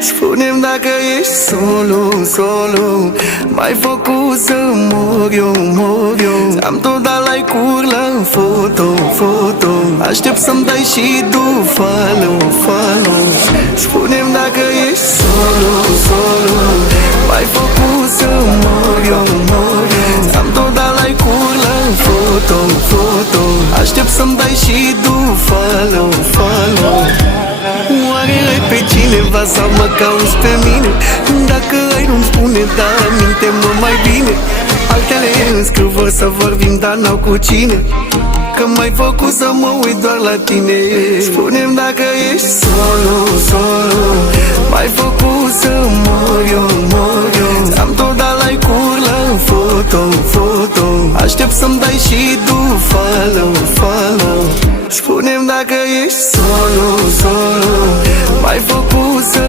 Spune-mi dacă ești solo, solo. M-ai făcut să mor eu. Ți-am tot dat like-uri la foto. Aștept să-mi dai și tu follow. Spune-mi dacă ești solo, solo. M-ai făcut să mor eu. Ți-am tot dat like-uri la foto. Aștept să-mi dai și tu follow. Oare ai pe cineva sau mă cauți pe mine? Dacă ai nu-mi spune, da, minte-mă mai bine. Altele îmi scriu, vor să vorbim, dar n-au cu cine. Că m-ai făcut să mă uit doar la tine. Spune-mi dacă ești solo. M-ai făcut să mor eu. Ți-am tot dat like-uri la foto. Aștept să-mi dai și tu follow. Spune-mi dacă ești solo. M-ai făcut să